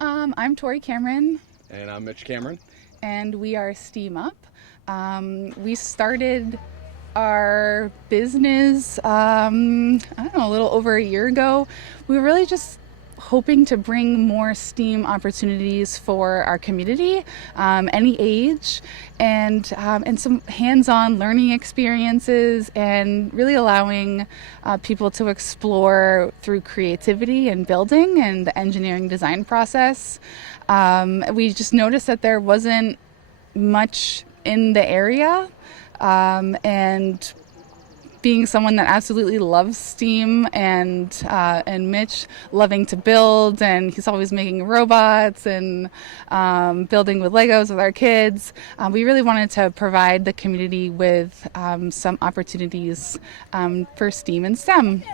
I'm Tori Cameron. And I'm Mitch Cameron. And we are Steam Up. We started our business, I don't know, a little over a year ago. We were really just hoping to bring more STEAM opportunities for our community, any age, and some hands-on learning experiences, and really allowing people to explore through creativity and building and the engineering design process. We just noticed that there wasn't much in the area, and being someone that absolutely loves STEAM, and Mitch loving to build, and he's always making robots and building with Legos with our kids. We really wanted to provide the community with some opportunities for STEAM and STEM. Does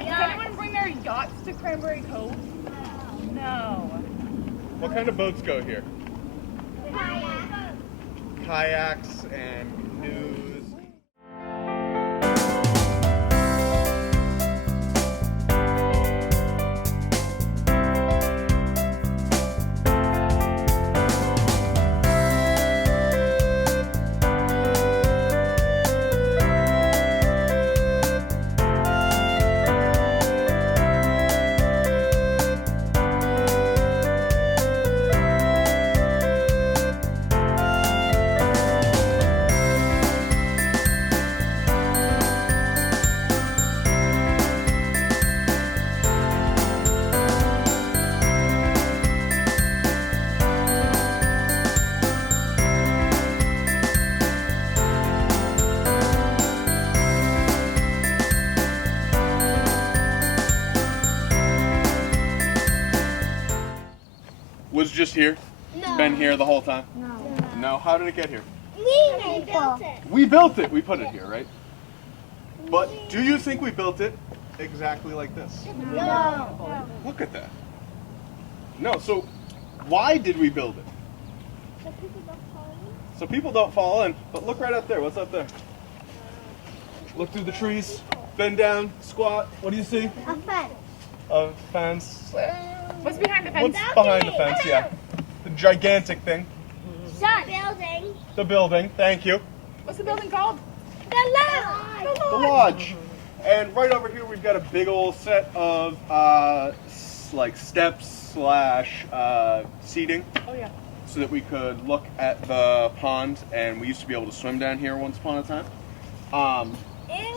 anyone bring their yachts to Cranberry Cove? No. What kind of boats go here? Kayaks and canoes. Was just here? No. Been here the whole time? No. No? How did it get here? We built it. We built it. We put it here, right? But do you think we built it exactly like this? No. Look at that. No, so why did we build it? So people don't fall in. But look right up there. What's up there? Look through the trees. Bend down. Squat. What do you see? A fence. A fence. What's behind the fence? What's behind the fence? Yeah. The gigantic thing. Building. The building. Thank you. What's the building called? The lodge. The lodge. And right over here we've got a big old set of like steps slash seating. Oh yeah. So that we could look at the pond, and we used to be able to swim down here once upon a time.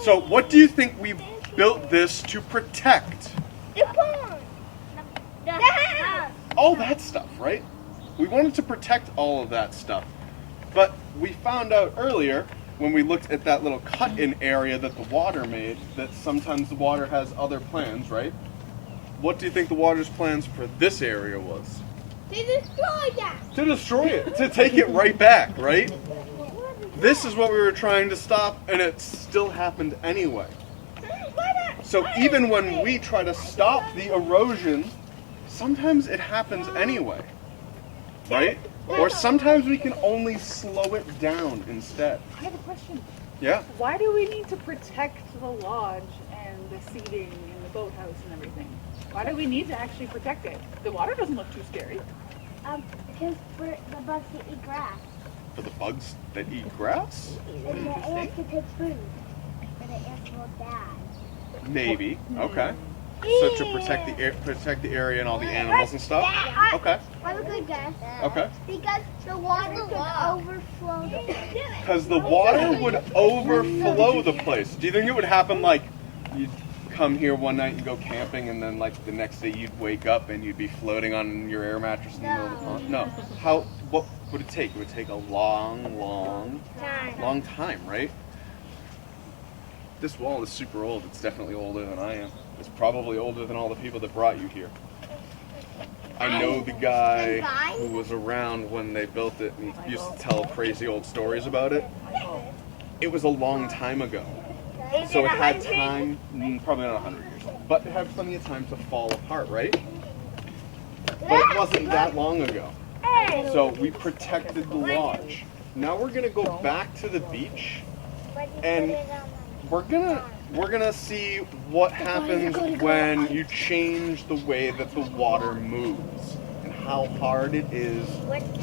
So what do you think we built this to protect? The pond. The house. All that stuff, right? We wanted to protect all of that stuff. But we found out earlier, when we looked at that little cut-in area that the water made, that sometimes the water has other plans, right? What do you think the water's plans for this area was? To destroy that. To destroy it, to take it right back, right? This is what we were trying to stop, and it still happened anyway. So even when we try to stop the erosion, sometimes it happens anyway, right? Or sometimes we can only slow it down instead. I have a question. Yeah? Why do we need to protect the lodge and the seating and the boathouse and everything? Why do we need to actually protect it? The water doesn't look too scary. Because for the bugs that eat grass. For the bugs that eat grass? And the ants can take food. Or the ants will die. Maybe. Okay. So to protect the area and all the animals and stuff? Okay. I'm a good guess. Okay. Because the water could overflow the place. Because the water would overflow the place. Do you think it would happen like you'd come here one night and go camping, and then like the next day you'd wake up and you'd be floating on your air mattress in the middle of the pond? No. What would it take? It would take a long time, right? This wall is super old. It's definitely older than I am. It's probably older than all the people that brought you here. I know the guy who was around when they built it, and he used to tell crazy old stories about it. It was a long time ago. So it had time, probably not 100 years old, but it had plenty of time to fall apart, right? But it wasn't that long ago. So we protected the lodge. Now we're gonna go back to the beach, and we're gonna we're gonna see what happens when you change the way that the water moves and how hard it is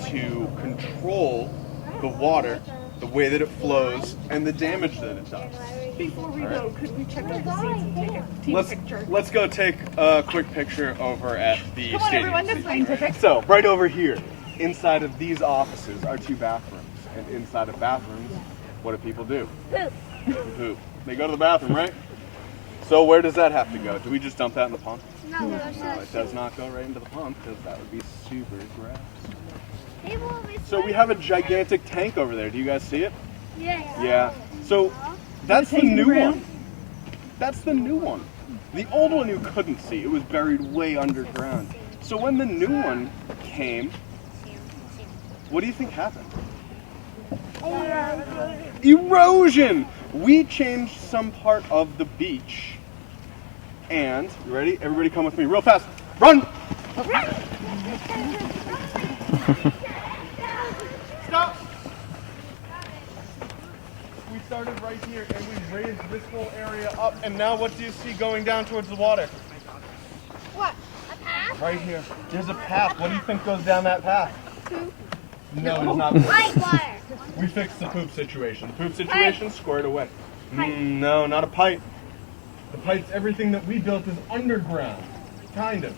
to control the water, the way that it flows, and the damage that it does. Before we go, could we check out the seats and take a team picture? Let's go take a quick picture over at the Come on, stadium. everyone, this is scientific. So, right over here, inside of these offices are 2 bathrooms. And inside of bathrooms, what do people do? Poop. They go to the bathroom, right? So where does that have to go? Do we just dump that in the pond? No, it does not go right into the pond because that would be super gross. So we have a gigantic tank over there. Do you guys see it? Yeah. So that's the new one. That's the new one. The old one you couldn't see. It was buried way underground. So when the new one came, what do you think happened? Erosion! We changed some part of the beach. And, you ready? Everybody come with me real fast. Run! Stop! We started right here and we raised this whole area up. And now what do you see going down towards the water? What? A path? Right here. There's a path. What do you think goes down that path? Poop. No, it's not poop. White water. We fixed the poop situation. The poop situation squared away. No, not a pipe. The pipe's everything that we built is underground. Kind of.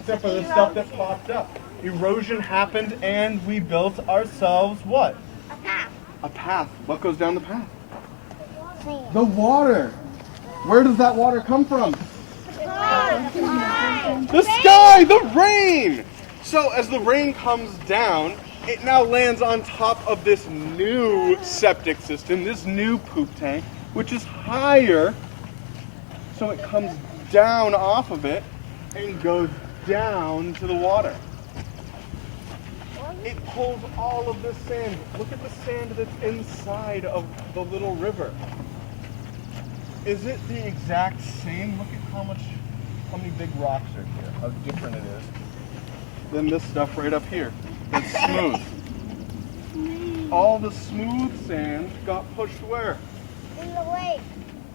Except for the stuff that popped up. Erosion happened and we built ourselves what? A path. A path. What goes down the path? The water. Where does that water come from? The sky, the rain. So as the rain comes down, it now lands on top of this new septic system, this new poop tank, which is higher. So it comes down off of it and goes down to the water. It pulls all of this sand. Look at the sand that's inside of the little river. Is it the exact same? Look at how many big rocks are here, how different it is than this stuff right up here. It's smooth. All the smooth sand got pushed where? In the lake.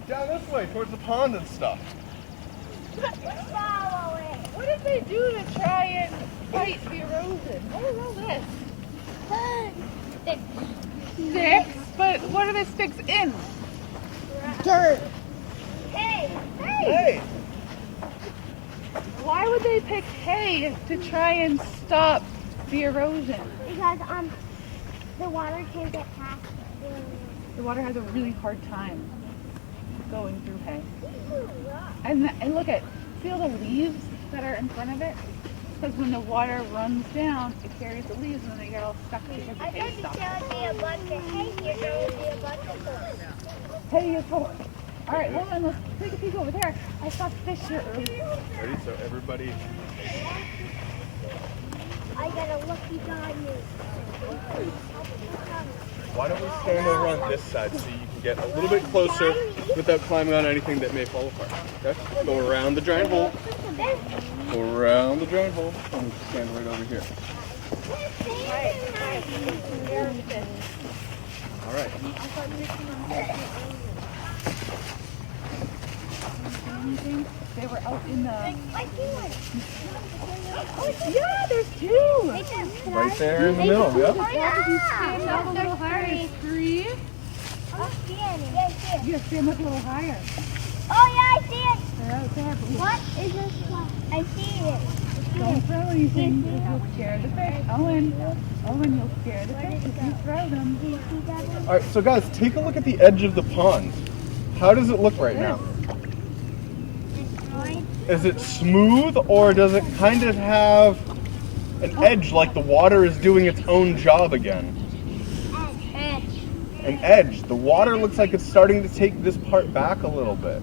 Down this way, towards the pond and stuff. Follow it. What did they do to try and fight the erosion? What is all this? Sticks? But what are the sticks in? Dirt. Hey. Hey! Why would they pick hay to try and stop the erosion? Because the water can't get past it. The water has a really hard time going through hay. And look see all the leaves that are in front of it? Because when the water runs down, it carries the leaves and then they get all stuck because the I hay thought stops. there would be a bunch of hay here. There would be a bunch of them. Hay is full. All right, hold on, let's take a peek over there. I saw fish here earlier. Ready? So everybody. I got a lucky dog. Why don't we stand over on this side so you can get a little bit closer without climbing on anything that may fall apart. Okay? Go around the giant hole. Go around the giant hole. And stand right over here. All right. They were out in the... I see one. Oh, yeah, there's two. Right there in the middle, yep. Stand up a little higher. There's three. I see it. Yeah, I see it. You gotta stand up a little higher. Oh, yeah, I see it. They're out there. But What is this one? I see it. don't throw anything because you'll scare the fish. Owen, you'll scare the fish if you throw them. All right, so guys, take a look at the edge of the pond. How does it look right now? Is it smooth or does it kind of have an edge like the water is doing its own job again? An edge. The water looks like it's starting to take this part back a little bit.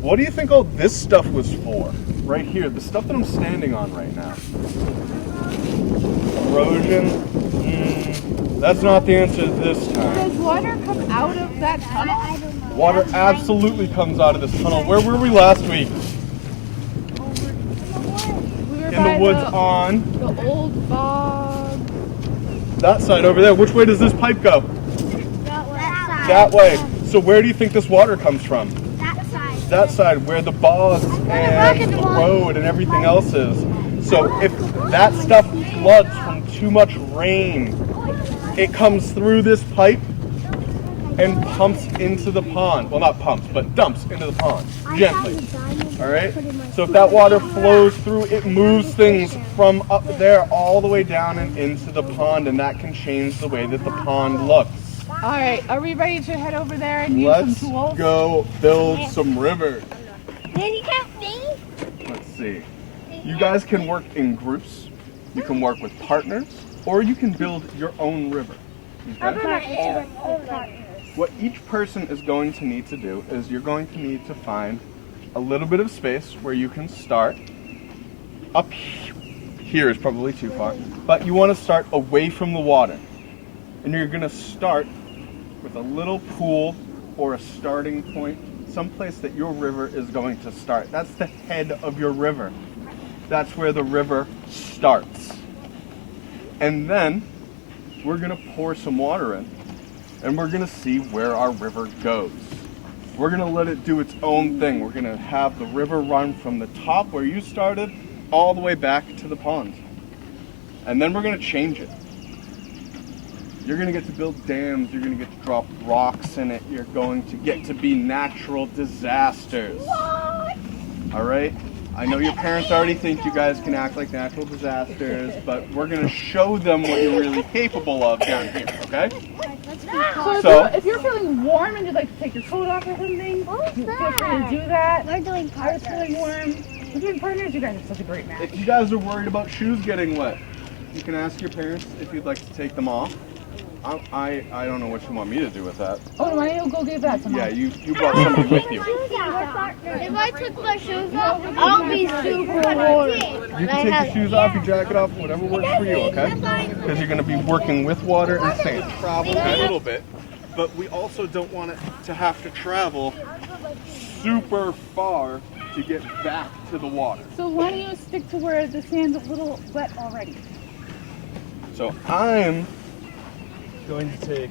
What do you think all this stuff was for? Right here, the stuff that I'm standing on right now. Erosion? That's not the answer this time. Does water come out of that tunnel? Water absolutely comes out of this tunnel. Where were we last week? We were In by the woods on the old bog. that side over there. Which way does this pipe go? That That way. So where do you think this water comes from? That side. That side, where the bogs and the road and everything else is. So if that stuff floods from too much rain, it comes through this pipe and pumps into the pond. Well, not pumps, but dumps into the pond gently. All right? So if that water flows through, it moves things from up there all the way down and into the pond, and that can change the way that the pond looks. All right, are we ready to head over there and use Let's some tools? go build some rivers. Daddy, count me. Let's see. You guys can work in groups. You can work with partners, or you can build your own river. Okay? What each person is going to need to do is you're going to need to find a little bit of space where you can start. Up here is probably too far, but you want to start away from the water. And you're going to start with a little pool or a starting point, someplace that your river is going to start. That's the head of your river. That's where the river starts. And then we're going to pour some water in, and we're going to see where our river goes. We're going to let it do its own thing. We're going to have the river run from the top where you started all the way back to the pond. And then we're going to change it. You're going to get to build dams. You're going to get to drop rocks in it. You're going to get to be natural disasters. What? All right? I know your parents already think you guys can act like natural disasters, but we're going to show them what you're really capable of down here, okay? So if you're feeling warm and you'd like to take your coat off or something, feel free to do that. We're doing I was feeling warm. We're doing partners. You guys are such a great match. If you guys are worried about shoes getting wet, you can ask your parents if you'd like to take them off. I don't know what you want me to do with that. Oh, why don't you go give that to Mom? Yeah, you brought somebody with you. If I took my shoes off, I'll be super warm. You can take your shoes off, your jacket off, whatever works for you, okay? Because you're going to be working with water and sand. Travel a little bit, but we also don't want it to have to travel super far to get back to the water. So why don't you stick to where the sand's a little wet already? So I'm going to take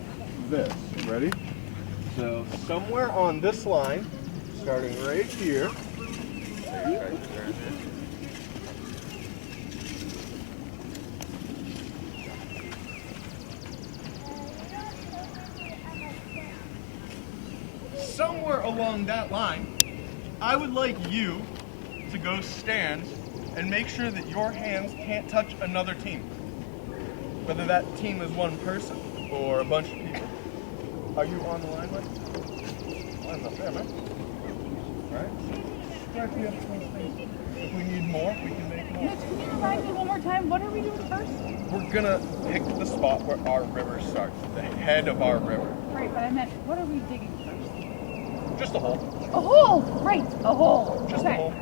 this. Ready? So somewhere on this line, starting right here. Somewhere along that line, I would like you to go stand and make sure that your hands can't touch another team. Whether that team is one person or a bunch of people. Are you on the line, Mike? Line's up there, man. Alright. Start the other things. If we need more, we can make more. Mitch, can you remind me one more time? What are we doing first? We're gonna pick the spot where our river starts, the head of our river. Right, but I meant, what are we digging first? Just a hole. A hole! Right, a hole. Just okay. a hole.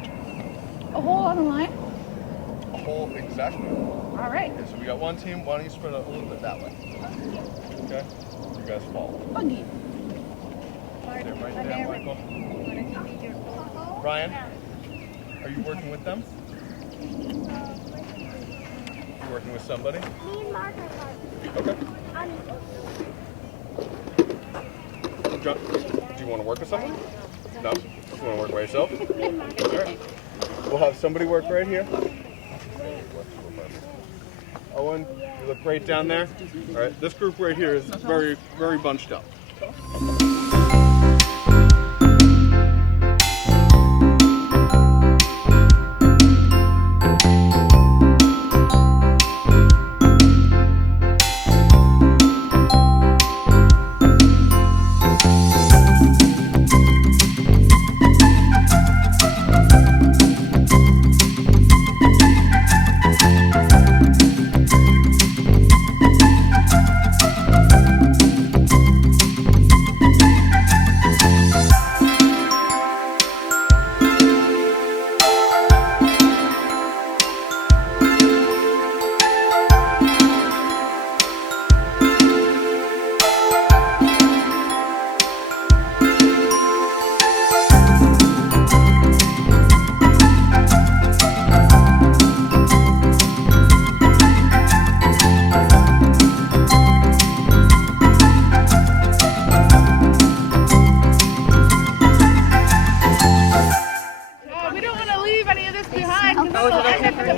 A hole on the line? A hole, exactly. All right. Okay, so we got one team. Why don't you spread out a little bit that way? Okay? You guys follow. Buggy. Stay right there, Michael. Ryan, are you working with them? You working with somebody? Me and Mark are Okay. John, do you want to work with someone? No? You want to work by yourself? All right. We'll have somebody work right here. Owen, you look great down there. All right, this group right here is very, very bunched up.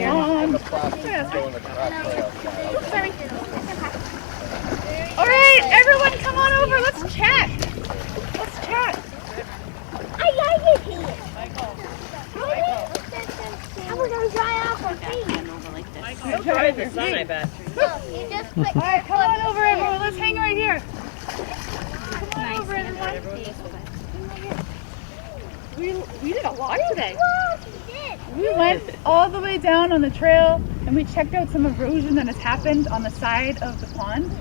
All right, everyone, come on over. Let's chat. Let's chat. I like it here. And we're gonna dry off our feet. You're drying your feet. I bet. No, you just put. All right, come on over, everyone. Let's hang right here. Come on over, everyone. We did a lot today. Whoa, she did. We went all the way down on the trail and we checked out some erosion that has happened on the side of the pond.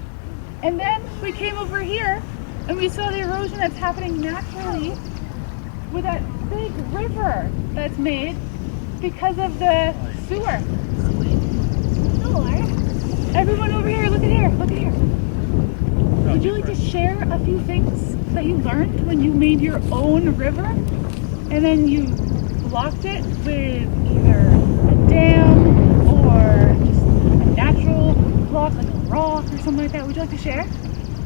And then we came over here and we saw the erosion that's happening naturally with that big river that's made because of the sewer. Everyone over here, look at here, look at here. Would you like to share a few things that you learned when you made your own river and then you blocked it with either a dam or just a natural block like a rock or something like that? Would you like to share?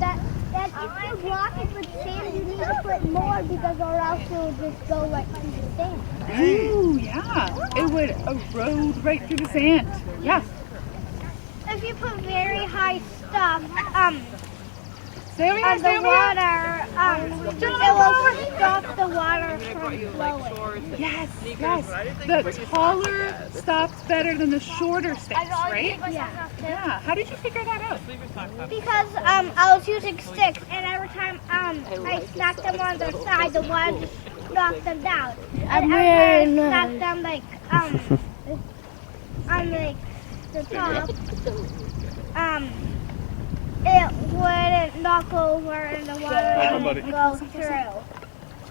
That if you block it with sand, you need to put more because or else it will just go right through the sand. Ooh, yeah. It would erode right through the sand. Yeah. If you put very high stuff, Stay over here, on stay the over here. water, it will stop the water from flowing. Yes, yes. The taller stops better than the shorter sticks, right? Yeah. Yeah. How did you figure that out? Because I was using sticks, and every time I snapped them on their side, the water just knocked them down. And every time I snapped them on like the top, it wouldn't knock over and the water wouldn't go through.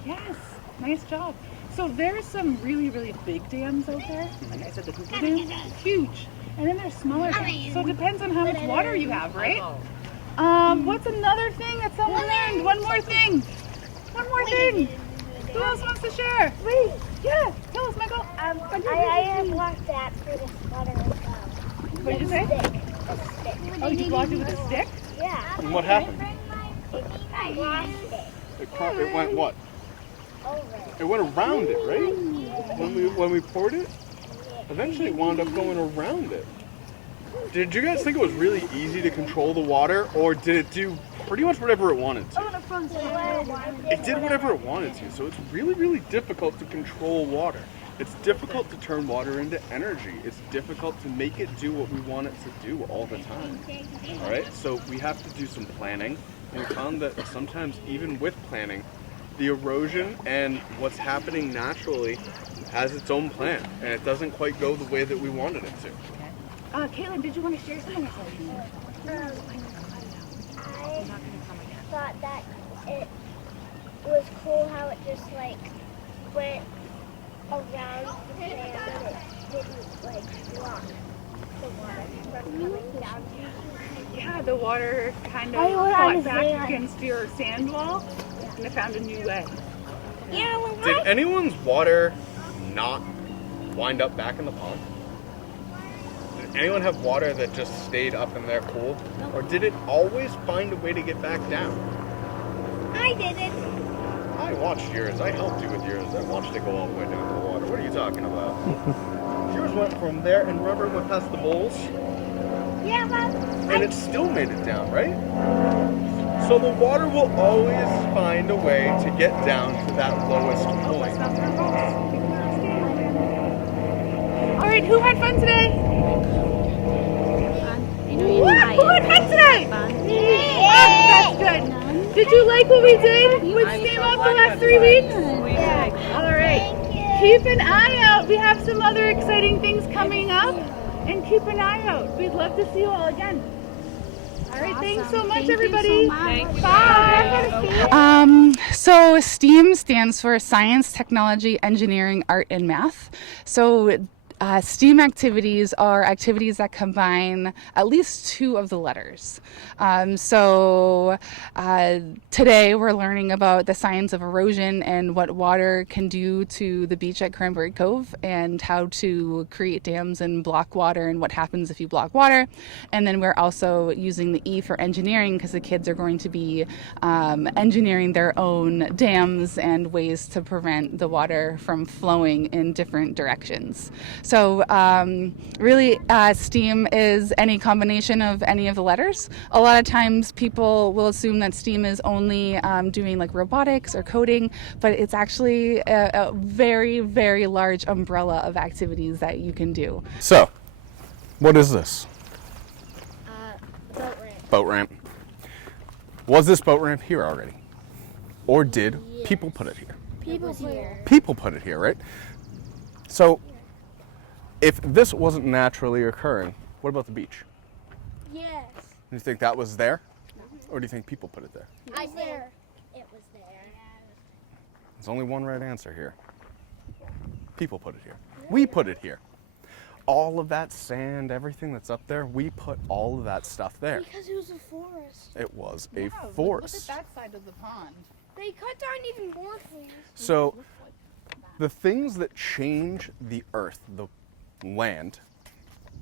Yes, nice job. So there's some really, really big dams out there. Like I said, the Hoover Dam, huge. And then there's smaller dams. So it depends on how much water you have, right? What's another thing that someone learned? One more thing. One more thing. Who else wants to share? Wait, Yeah, tell us, Michael. I blocked that for this water as well. What did you say? Stick. Oh, you blocked it with a stick? Yeah. And what happened? I lost it. It went what? Over. It went around it, right? When we poured it? Eventually it wound up going around it. Did you guys think it was really easy to control the water, or did it do pretty much whatever it wanted to? It did whatever it wanted to, so it's really, really difficult to control water. It's difficult to turn water into energy. It's difficult to make it do what we want it to do all the time. All right, so we have to do some planning. And we found that sometimes even with planning, the erosion and what's happening naturally has its own plan, and it doesn't quite go the way that we wanted it to. Caitlin, did you want to share something or something? I thought that it was cool how it just like went around the sand and it didn't like block the water from coming down. Yeah, the water kind of I went on fought the back sand. against your sand wall and it found a new way. Yeah, well, Did anyone's water not wind up back in the pond? Did anyone have water that just stayed up in their pool? Or did it always find a way to get back down? I did it. I watched yours. I helped you with yours. I watched it go all the way down to the water. What are you talking about? Yours went from there, and remember it went past the bowls? Yeah, but And it still made it down, right? So the water will always find a way to get down to that lowest point. All right, who had fun today? You Who had fun today? That's good. Did you like what we did with Steam Up the last 3 weeks? All right. Keep an eye out. We have some other exciting things coming up. And keep an eye out. We'd love to see you all again. All right, thanks so much, everybody. Bye. So STEAM stands for Science, Technology, Engineering, Art, and Math. So STEAM activities are activities that combine at least two of the letters. Today we're learning about the science of erosion and what water can do to the beach at Cranberry Cove and how to create dams and block water and what happens if you block water. And then we're also using the E for engineering because the kids are going to be engineering their own dams and ways to prevent the water from flowing in different directions. So really, STEAM is any combination of any of the letters. A lot of times people will assume that STEAM is only doing like robotics or coding, but it's actually a very, very large umbrella of activities that you can do. So, what is this? Boat ramp. Boat ramp. Was this boat ramp here already? Or did people put it here? People here. People put it here, right? So, if this wasn't naturally occurring, what about the beach? Yes. Do you think that was there? Or do you think people put it there? I think it was there. There's only one right answer here. People put it here. We put it here. All of that sand, everything that's up there, we put all of that stuff there. Because it was a forest. It was a Look forest. at that side of the pond. They cut down even more trees. So, the things that change the earth, the land,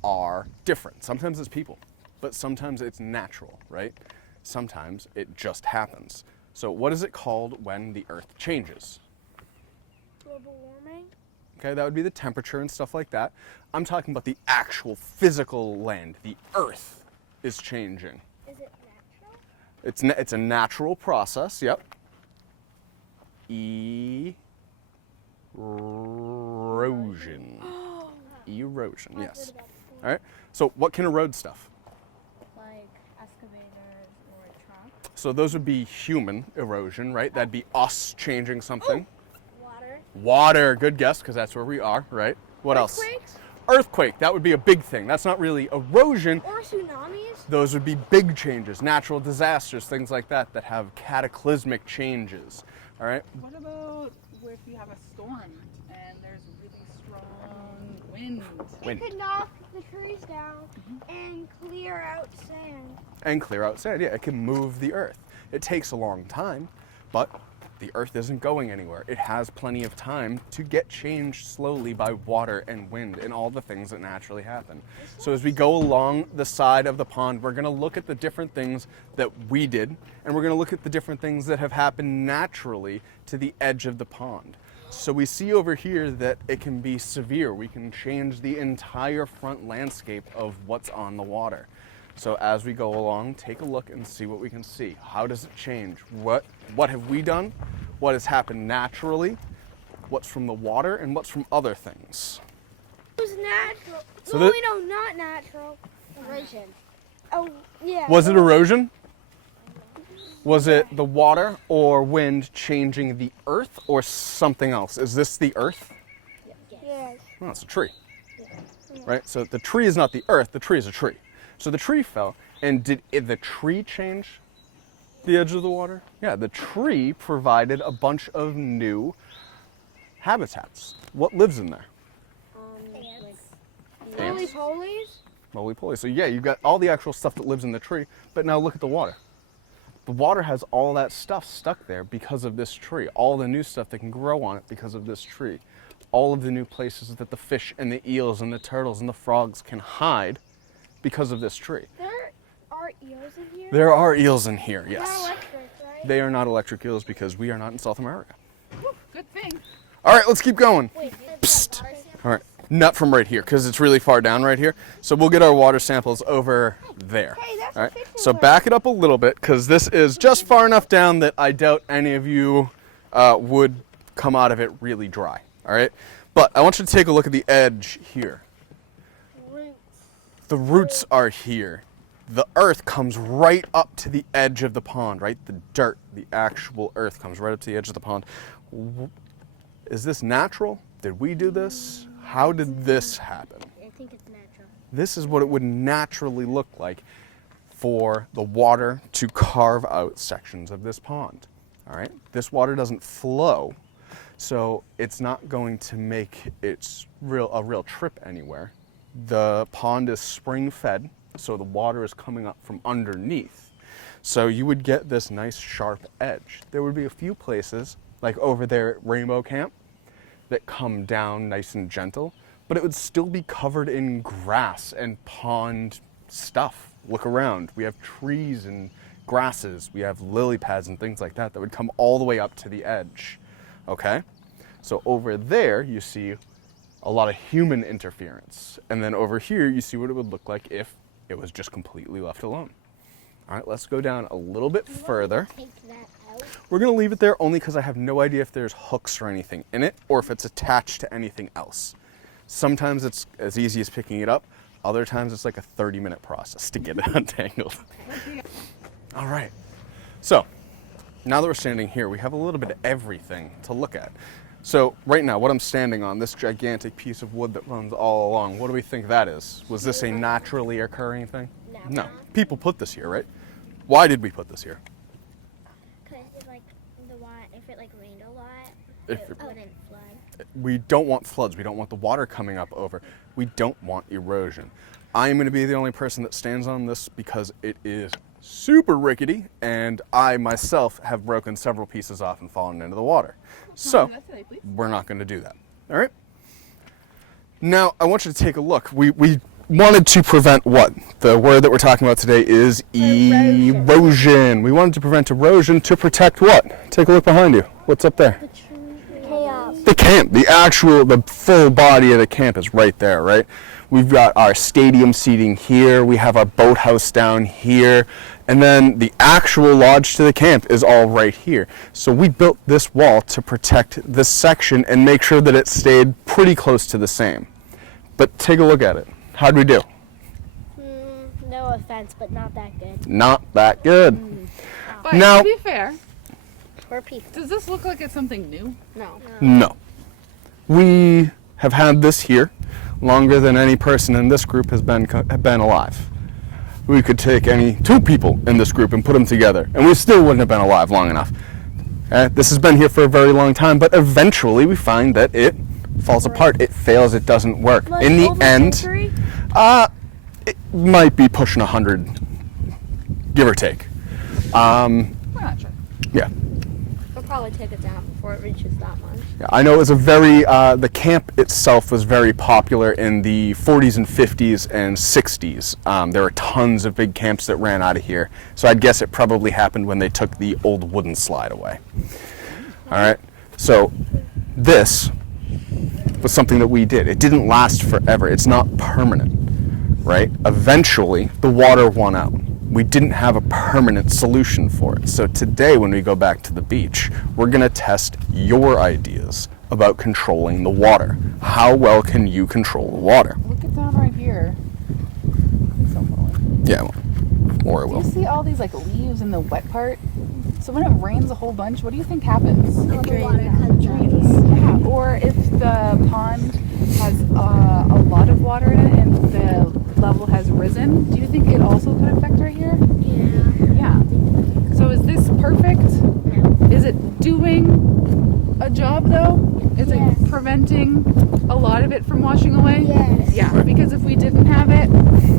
are different. Sometimes it's people, but sometimes it's natural, right? Sometimes it just happens. So what is it called when the earth changes? Global warming. Okay, that would be the temperature and stuff like that. I'm talking about the actual physical land. The earth is changing. Is it natural? It's a natural process, yep. Erosion. Erosion, yes. All right, so what can erode stuff? Like excavators or trucks. So those would be human erosion, right? That'd be us changing something. Water. Water, good guess, because that's where we are, right? What else? Earthquakes. Earthquake, that would be a big thing. That's not really erosion. Or tsunamis. Those would be big changes, natural disasters, things like that, that have cataclysmic changes, all right? What about if you have a storm and there's really strong wind? Wind. It could knock the trees down and clear out sand. And clear out sand, yeah, it can move the earth. It takes a long time, but the earth isn't going anywhere. It has plenty of time to get changed slowly by water and wind and all the things that naturally happen. So as we go along the side of the pond, we're gonna look at the different things that we did, and we're gonna look at the different things that have happened naturally to the edge of the pond. So we see over here that it can be severe. We can change the entire front landscape of what's on the water. So as we go along, take a look and see what we can see. How does it change? What have we done? What has happened naturally? What's from the water and what's from other things? It was natural. So No, that- wait, no, not natural. Erosion. Oh, yeah. Was it erosion? Was it the water or wind changing the earth or something else? Is this the earth? Yes. Oh, it's a tree. Right? So the tree is not the earth, the tree is a tree. So the tree fell, and did the tree change the edge of the water? Yeah, the tree provided a bunch of new habitats. What lives in there? Ants. Roly-polies? Roly-poly. So yeah, you got all the actual stuff that lives in the tree, but now look at the water. The water has all that stuff stuck there because of this tree. All the new stuff that can grow on it because of this tree. All of the new places that the fish and the eels and the turtles and the frogs can hide because of this tree. There are eels in here? There are eels in here, Not yes. electric, right? They are not electric eels because we are not in South America. Good thing. All right, let's keep going. Wait, Psst. All right, not from right here because it's really far down right here. So we'll get our water samples over there. Hey, that's All right, a fishing so wire. back it up a little bit because this is just far enough down that I doubt any of you would come out of it really dry. All right, but I want you to take a look at the edge here. Roots. The roots are here. The earth comes right up to the edge of the pond, right? The dirt, the actual earth comes right up to the edge of the pond. Is this natural? Did we do this? How did this happen? I think it's natural. This is what it would naturally look like for the water to carve out sections of this pond. All right? This water doesn't flow, so it's not going to make a real trip anywhere. The pond is spring fed, so the water is coming up from underneath. So you would get this nice sharp edge. There would be a few places, like over there at Rainbow Camp, that come down nice and gentle, but it would still be covered in grass and pond stuff. Look around. We have trees and grasses. We have lily pads and things like that that would come all the way up to the edge. Okay? So over there you see a lot of human interference. And then over here, you see what it would look like if it was just completely left alone. All right, let's go down a little bit further. Take that out. We're gonna leave it there only because I have no idea if there's hooks or anything in it, or if it's attached to anything else. Sometimes it's as easy as picking it up. Other times it's like a 30-minute process to get it untangled. All right, so now that we're standing here, we have a little bit of everything to look at. So right now, what I'm standing on, this gigantic piece of wood that runs all along, what do we think that is? Was this a naturally occurring thing? No. People put this here, right? Why did we put this here? Because if it rained a lot, If it it- wouldn't flood. We don't want floods. We don't want the water coming up over. We don't want erosion. I am going to be the only person that stands on this because it is super rickety, and I myself have broken several pieces off and fallen into the water. So we're not going to do that. All right? Now, I want you to take a look. We wanted to prevent what? The word that we're talking about today is erosion. We wanted to prevent erosion to protect what? Take a look behind you. What's up there? The camp. The full body of the camp is right there, right? We've got our stadium seating here. We have our boathouse down here. And then the actual lodge to the camp is all right here. So we built this wall to protect this section and make sure that it stayed pretty close to the same. But take a look at it. How'd we do? No offense, but not that good. Not that good. But Now- to be fair, We're people. does this look like it's something new? No. No. We have had this here longer than any person in this group has been alive. We could take any two people in this group and put them together, and we still wouldn't have been alive long enough. This has been here for a very long time, but eventually we find that it falls apart. It fails. It doesn't work. In the end, it might be pushing 100, give or take. We're not sure. Yeah. We'll probably take it down before it reaches that much. Yeah, I know it was the camp itself was very popular in the 40s and 50s and 60s. There were tons of big camps that ran out of here. So I'd guess it probably happened when they took the old wooden slide away. All right, so this was something that we did. It didn't last forever. It's not permanent, right? Eventually, the water won out. We didn't have a permanent solution for it. So today, when we go back to the beach, we're going to test your ideas about controlling the water. How well can you control the water? Look it down right here. Yeah, or it Do will. you see all these leaves in the wet part? So when it rains a whole bunch, what do you think happens? The water comes out. Yeah, or if the pond has a lot of water in it and the level has risen, do you think it also could affect right here? Yeah. Yeah. So is this perfect? No. Is it doing a job though? Is Yes. it preventing a lot of it from washing away? Yes. Yeah, because if we didn't have it,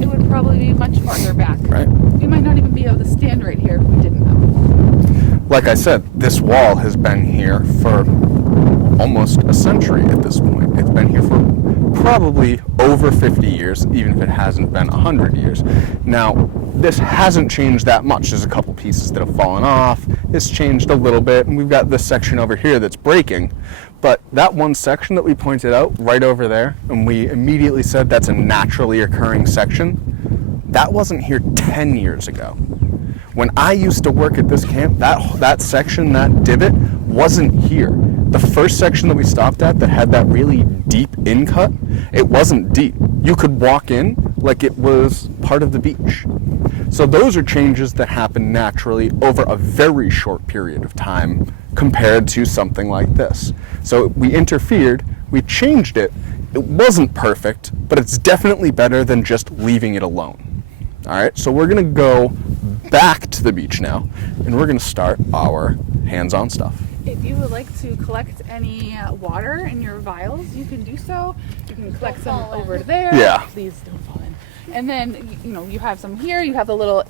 it would probably be much farther back. Right. We might not even be able to stand right here if we didn't have it. Like I said, this wall has been here for almost a century at this point. It's been here for probably over 50 years, even if it hasn't been 100 years. Now, this hasn't changed that much. There's a couple pieces that have fallen off. It's changed a little bit, and we've got this section over here that's breaking. But that one section that we pointed out right over there, and we immediately said that's a naturally occurring section, that wasn't here 10 years ago. When I used to work at this camp, that section, that divot, wasn't here. The first section that we stopped at that had that really deep in cut, it wasn't deep. You could walk in like it was part of the beach. So those are changes that happen naturally over a very short period of time compared to something like this. So we interfered, we changed it. It wasn't perfect, but it's definitely better than just leaving it alone. All right, so we're gonna go back to the beach now, and we're gonna start our hands-on stuff. If you would like to collect any water in your vials, you can do so. You can collect some over there. Yeah. Please don't fall in. And then, you have some here. You have the little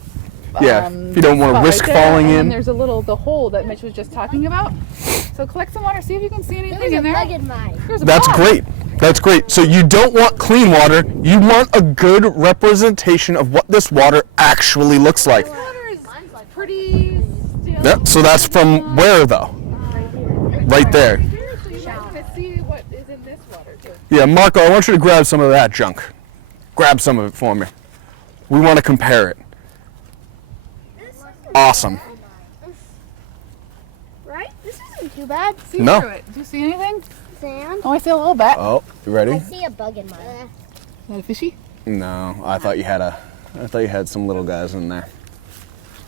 Yeah, if you don't want to spot risk right there, falling and in. there's the hole that Mitch was just talking about. So collect some water. See if you can see anything in there. Bug in mine. There's a That's bug. great. That's great. So you don't want clean water. You want a good representation of what this water actually looks like. Water is pretty still. Yeah, so that's from where though? Right there. So you might want to see what is in this water too. Yeah, Marco, I want you to grab some of that junk. Grab some of it for me. We want to compare it. Awesome. Right? This isn't too bad. See No. through it. Do you see anything? Sand. Oh, I see a little bit. Oh, you ready? I see a bug in mine. Is that a fishy? No, I thought you had some little guys in there.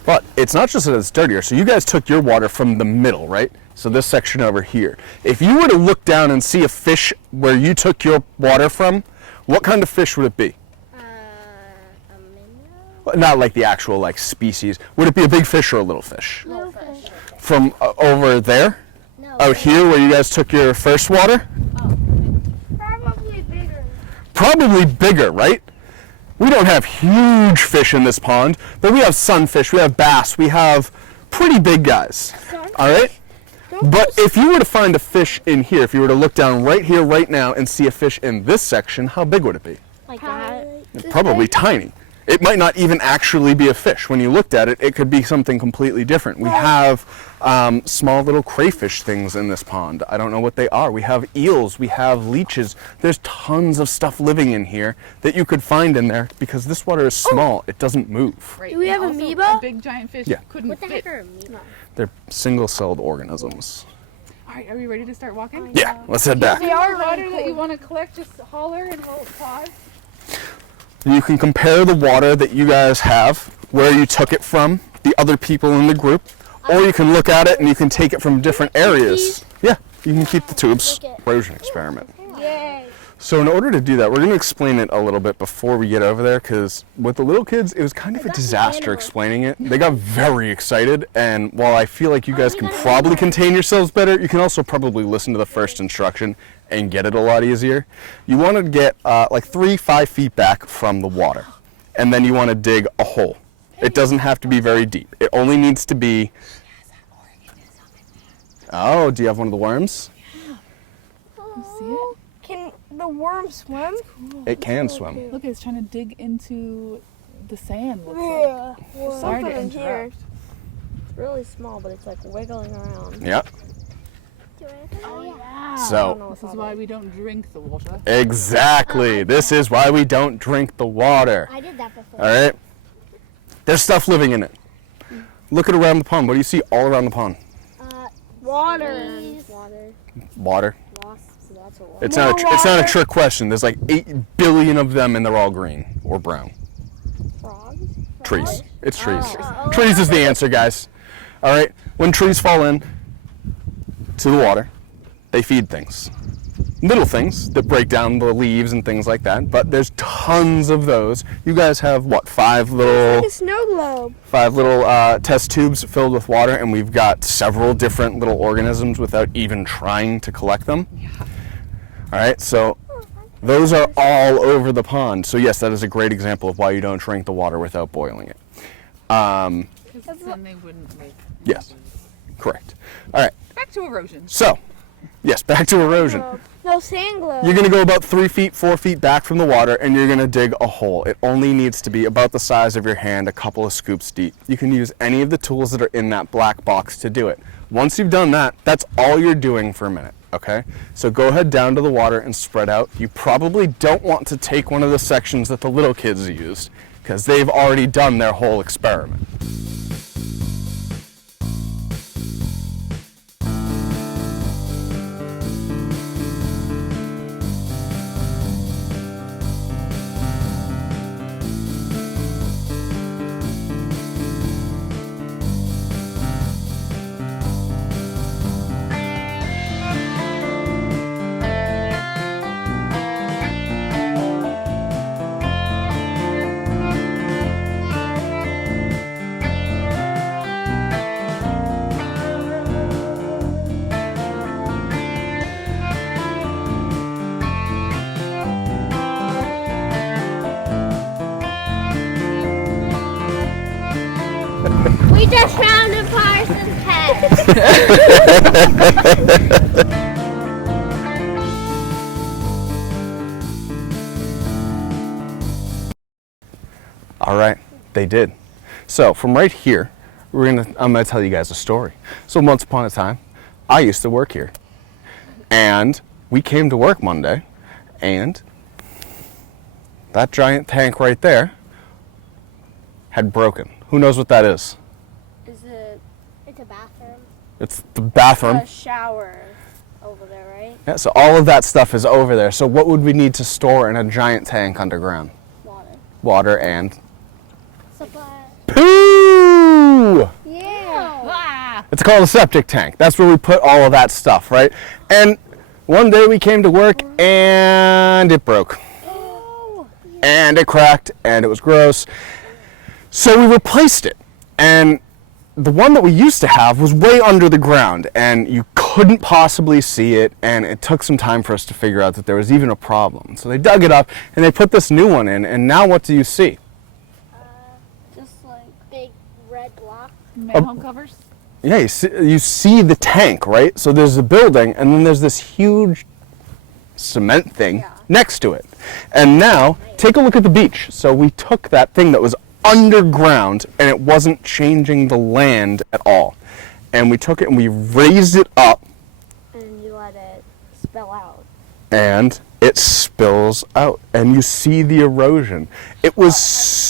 But it's not just that it's dirtier. So you guys took your water from the middle, right? So this section over here. If you were to look down and see a fish where you took your water from, what kind of fish would it be? A minnow? Well, not like the actual like species. Would it be a big fish or a little fish? No fish. From over there? No. Out here where you guys took your first water? Probably bigger. Probably bigger, right? We don't have huge fish in this pond, but we have sunfish, we have bass, we have pretty big guys. All right? But if you were to find a fish in here, if you were to look down right here, right now, and see a fish in this section, how big would it be? Like that. Probably tiny. It might not even actually be a fish. When you looked at it, it could be something completely different. We have small little crayfish things in this pond. I don't know what they are. We have eels, we have leeches. There's tons of stuff living in here that you could find in there because this water is small. It doesn't move. Right. Do we and have also amoeba? A big giant fish Yeah. couldn't What the fit. heck are amoeba? They're single-celled organisms. All right, are we ready to start walking? Yeah, let's head back. Is there water that you want to collect? Just holler and pause. You can compare the water that you guys have, where you took it from, the other people in the group, or you can look at it and you can take it from different areas. Yeah, you can keep the tubes. Erosion experiment. Yay. So in order to do that, we're going to explain it a little bit before we get over there, because with the little kids, it was kind of a disaster explaining it. They got very excited, and while I feel like you guys can probably contain yourselves better, you can also probably listen to the first instruction and get it a lot easier. You want to get like 3-5 feet back from the water, and then you want to dig a hole. It doesn't have to be very deep. It only needs to be... Oh, do you have one of the worms? You see it? Can the worm swim? It can swim. Look, it's trying to dig into the sand. Looks like. Sorry to interrupt. It's really small, but it's like wiggling around. Yep. Oh, yeah. So, This is why we don't drink the water. exactly. This is why we don't drink the water. I did that before. All right? There's stuff living in it. Look at around the pond. What do you see all around the pond? Water. Water. Lots of water. It's not a trick question. There's like 8 billion of them and they're all green or brown. Frogs? Trees. It's trees. Trees is the answer, guys. All right? When trees fall in to the water, they feed things. Little things that break down the leaves and things like that, but there's tons of those. You guys have what, 5 little A snow globe. 5 little test tubes filled with water, and we've got several different little organisms without even trying to collect them. All right, so those are all over the pond. So yes, that is a great example of why you don't drink the water without boiling it. Because then they wouldn't make. Yes, correct. All right, Back to erosion. so yes, back to erosion. No, sand globe. You're gonna go about 3 feet, 4 feet back from the water, and you're gonna dig a hole. It only needs to be about the size of your hand, a couple of scoops deep. You can use any of the tools that are in that black box to do it. Once you've done that, that's all you're doing for a minute, okay? So go ahead down to the water and spread out. You probably don't want to take one of the sections that the little kids used, because they've already done their whole experiment. We just found a Parsons head. All right, they did. So from right here, I'm gonna tell you guys a story. So once upon a time, I used to work here. And we came to work Monday, And that giant tank right there had broken. Who knows what that is? Is it It's a bathroom. It's the bathroom. a shower over there, right? Yeah, so all of that stuff is over there. So what would we need to store in a giant tank underground? Water. Water and Supply. poo! Yeah. Ah, It's called a septic tank. That's where we put all of that stuff, right? And one day we came to work and it broke. And it cracked and it was gross. So we replaced it. And the one that we used to have was way under the ground and you couldn't possibly see it, and it took some time for us to figure out that there was even a problem. So they dug it up and they put this new one in, and now what do you see? Just like Big red block. manhole covers. Yeah, you see the tank, right? So there's the building and then there's this huge cement thing next to it. And now take a look at the beach. So we took that thing that was underground and it wasn't changing the land at all. And we took it and we raised it up and you let it spill out. and it spills out and you see the erosion. It was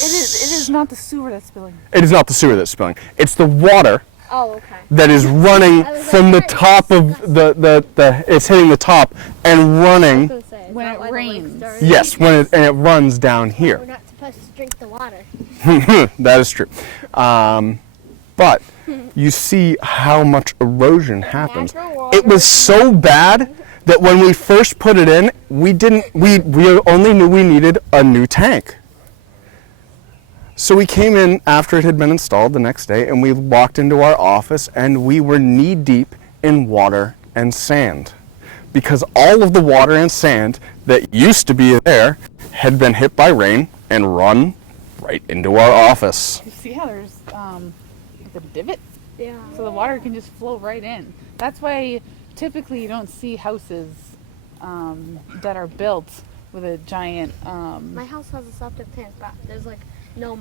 It is not the sewer that's spilling. It is not the sewer that's spilling. It's the water Oh, okay. that is running from the top of the it's hitting the top and running. I was gonna say, is When that it why the lake's rains. dirty? Yes, and it runs down here. We're not supposed to drink the water. That is true. But you see how much erosion happens. Natural It was so bad that when we first put it in, we only knew we needed a new tank. So we came in after it had been installed the next day and we walked into our office and we were knee deep in water and sand. Because all of the water and sand that used to be there had been hit by rain and run right into our office. You see how there's like a divot? Yeah. So the water can just flow right in. That's why typically you don't see houses that are built with a giant. My house has a septic tank, but there's like no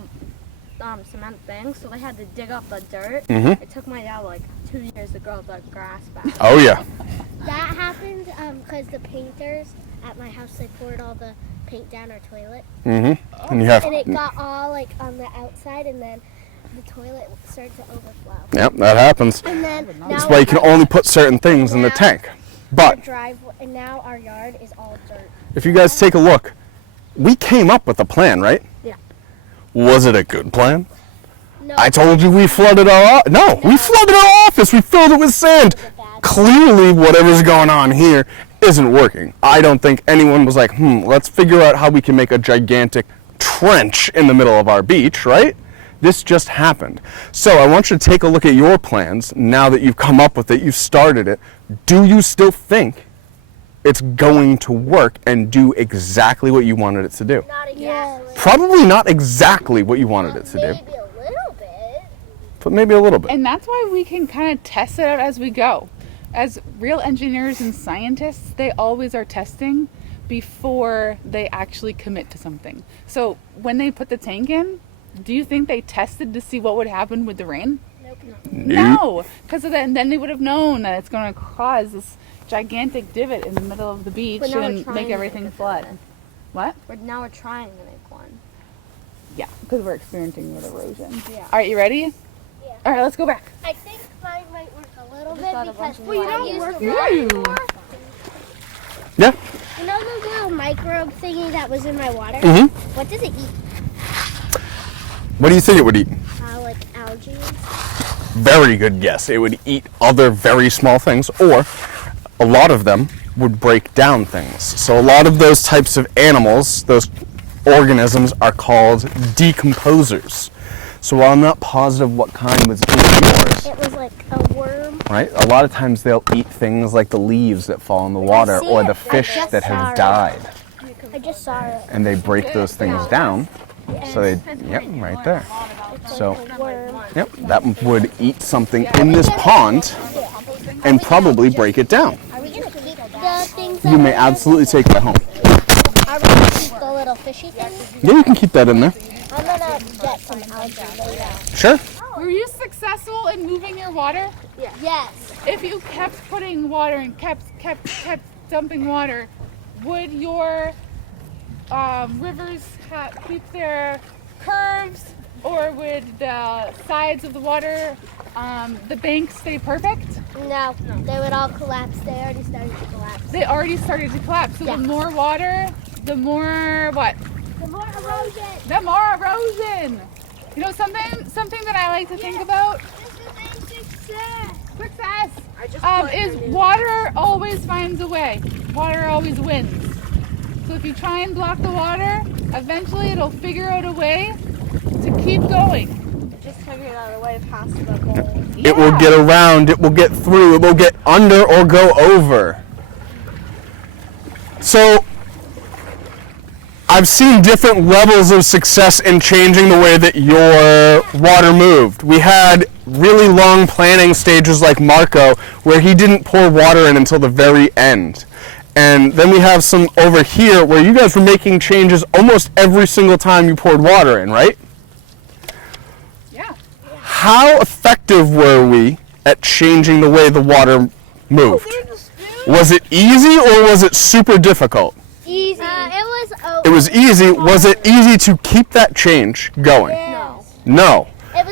cement thing, so they had to dig up the dirt. Mhm. It took my dad like 2 years to grow the grass back. Oh yeah. That happened because the painters at my house, they poured all the paint down our toilet. Mm-hmm. And you have. And it got all like on the outside, and then the toilet started to overflow. Yep, that happens. And then That's now why you can only put certain things in the tank. But and now our yard is all dirt. if you guys take a look, we came up with a plan, right? Yeah. Was it a good plan? No, I told you we flooded our we flooded our office. We filled it with sand. it was a bad. Clearly, whatever's going on here isn't working. I don't think anyone was like, let's figure out how we can make a gigantic trench in the middle of our beach, right? This just happened. So I want you to take a look at your plans now that you've come up with it, you've started it. Do you still think it's going to work and do exactly what you wanted it to do? Not exactly. Probably not exactly what you wanted it to do, Maybe a little bit. but maybe a little bit. And that's why we can kind of test it out as we go. As real engineers and scientists, they always are testing before they actually commit to something. So when they put the tank in, do you think they tested to see what would happen with the rain? Nope. No, because then they would have known that it's going to cause this gigantic divot in the middle of the beach But now we're and trying make to everything make a flood. divot. What? Now we're trying to make one. Yeah, because we're experiencing with erosion. Yeah. All right, you ready? Yeah. All right, let's go back. I think mine might work a little just bit got a because bunch of we water. don't work Ooh. Yeah. You know the little microbe thingy that was in my water? Mhm. What does it eat? What do you think it would eat? Like algae. Very good guess. It would eat other very small things, or a lot of them would break down things. So a lot of those types of animals, those organisms, are called decomposers. So while I'm not positive what kind was in yours, It was like a worm. right? A lot of times they'll eat things like the leaves that fall in the water see or it. the I fish just that saw have it. died. I just saw it. And they break those things down. So they, yep, right there. It's So, like a worm. yep, that would eat something in this pond and probably break it down. Are we gonna keep the things? You may absolutely take that home. Are we gonna keep the little fishy things? Yeah, you can keep that in there. I'm gonna get some algae later. Sure. Were you successful in moving your water? Yes. If you kept putting water and kept dumping water, would your rivers keep their curves, or would the sides of the water, the banks, stay perfect? No, they would all collapse. They already started to collapse. They already started to collapse. So Yeah. the more water, the more what? The more erosion. The more erosion. You know something that I like to think about This is a success. success is water always finds a way. Water always wins. So if you try and block the water, eventually it'll figure out a way to keep going. Just figured out a way past the bowl. It will get around, it will get through, it will get under or go over. So, I've seen different levels of success in changing the way that your water moved. We had really long planning stages like Marco, where he didn't pour water in until the very end. And then we have some over here where you guys were making changes almost every single time you poured water in, right? Yeah. How effective were we at changing the way the water moved? Was it easy or was it super difficult? Easy. It was easy. Was it easy to keep that change going? No. No.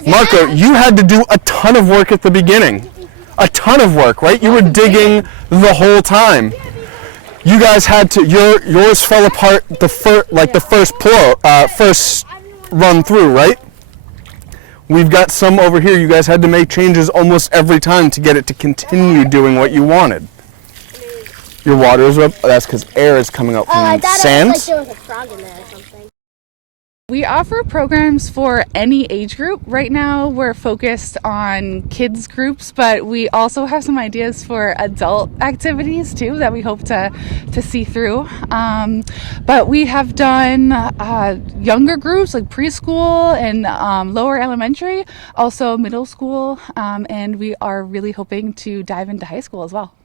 Marco, you had to do a ton of work at the beginning. A ton of work, right? You were digging the whole time. You guys had to, yours fell apart the first run through, right? We've got some over here. You guys had to make changes almost every time to get it to continue doing what you wanted. Your water is up. That's because air is coming out from sand. There was a frog in there or something. We offer programs for any age group. Right now we're focused on kids groups, but we also have some ideas for adult activities too that we hope to see through. But we have done younger groups like preschool and lower elementary, also middle school, and we are really hoping to dive into high school as well.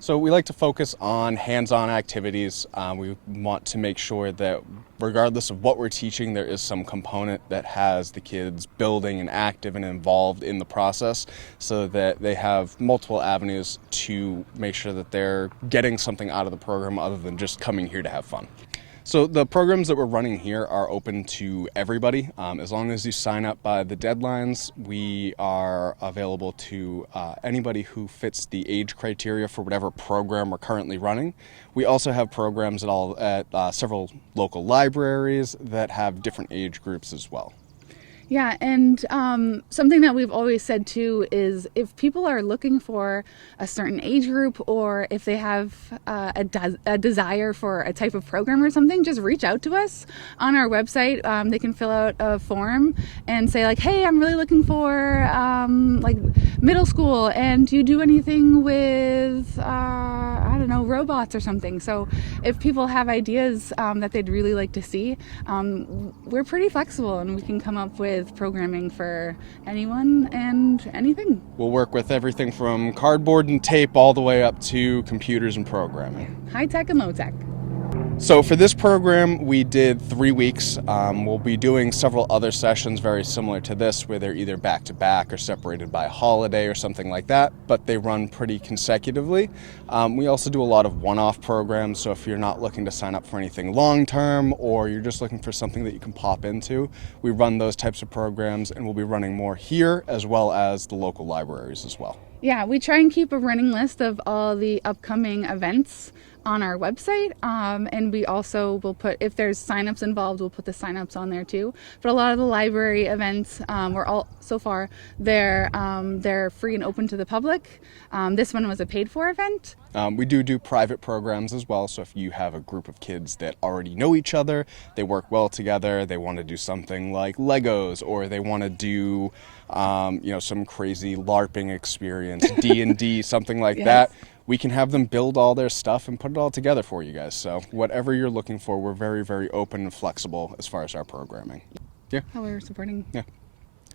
So we like to focus on hands-on activities. We want to make sure that regardless of what we're teaching, there is some component that has the kids building and active and involved in the process so that they have multiple avenues to make sure that they're getting something out of the program other than just coming here to have fun. So the programs that we're running here are open to everybody. As long as you sign up by the deadlines, we are available to anybody who fits the age criteria for whatever program we're currently running. We also have programs at several local libraries that have different age groups as well. Yeah, and something that we've always said too is if people are looking for a certain age group or if they have a desire for a type of program or something, just reach out to us on our website. They can fill out a form and say like, hey, I'm really looking for like middle school, and do you do anything with, I don't know, robots or something? So if people have ideas that they'd really like to see, we're pretty flexible and we can come up with programming for anyone and anything. We'll work with everything from cardboard and tape all the way up to computers and programming. High tech and low tech. So for this program, we did 3 weeks. We'll be doing several other sessions very similar to this where they're either back to back or separated by a holiday or something like that, but they run pretty consecutively. We also do a lot of one-off programs, so if you're not looking to sign up for anything long-term or you're just looking for something that you can pop into, we run those types of programs, and we'll be running more here as well as the local libraries as well. Yeah, we try and keep a running list of all the upcoming events on our website, and we also will put, if there's signups involved, we'll put the signups on there too. But a lot of the library events, so far they're free and open to the public. This one was a paid-for event. We do private programs as well, so if you have a group of kids that already know each other, they work well together, they want to do something like Legos, or they want to do some crazy LARPing experience, D&D, something like that, we can have them build all their stuff and put it all together for you guys. So whatever you're looking for, we're very, very open and flexible as far as our programming. Yeah. How we're supporting. Yeah.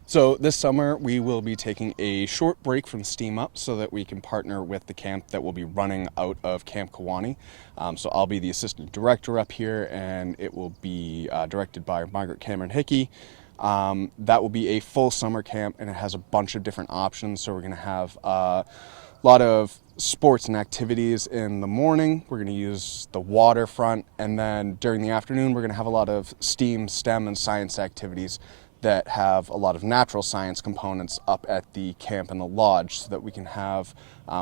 So this summer we will be taking a short break from Steam Up so that we can partner with the camp that will be running out of Camp Kiwanee. So I'll be the assistant director up here, and it will be directed by Margaret Cameron Hickey. That will be a full summer camp, and it has a bunch of different options. So we're going to have A lot of sports and activities in the morning. We're going to use the waterfront, and then during the afternoon we're going to have a lot of STEAM, STEM, and science activities that have a lot of natural science components up at the camp and the lodge, so that we can have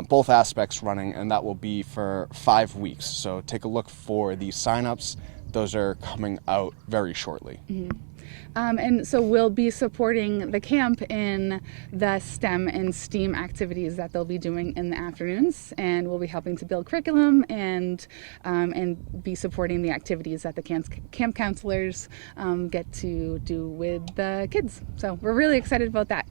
both aspects running, and that will be for 5 weeks. So take a look for the sign-ups. Those are coming out very shortly. And so we'll be supporting the camp in the STEM and STEAM activities that they'll be doing in the afternoons, and we'll be helping to build curriculum and be supporting the activities that the camp counselors get to do with the kids. So we're really excited about that.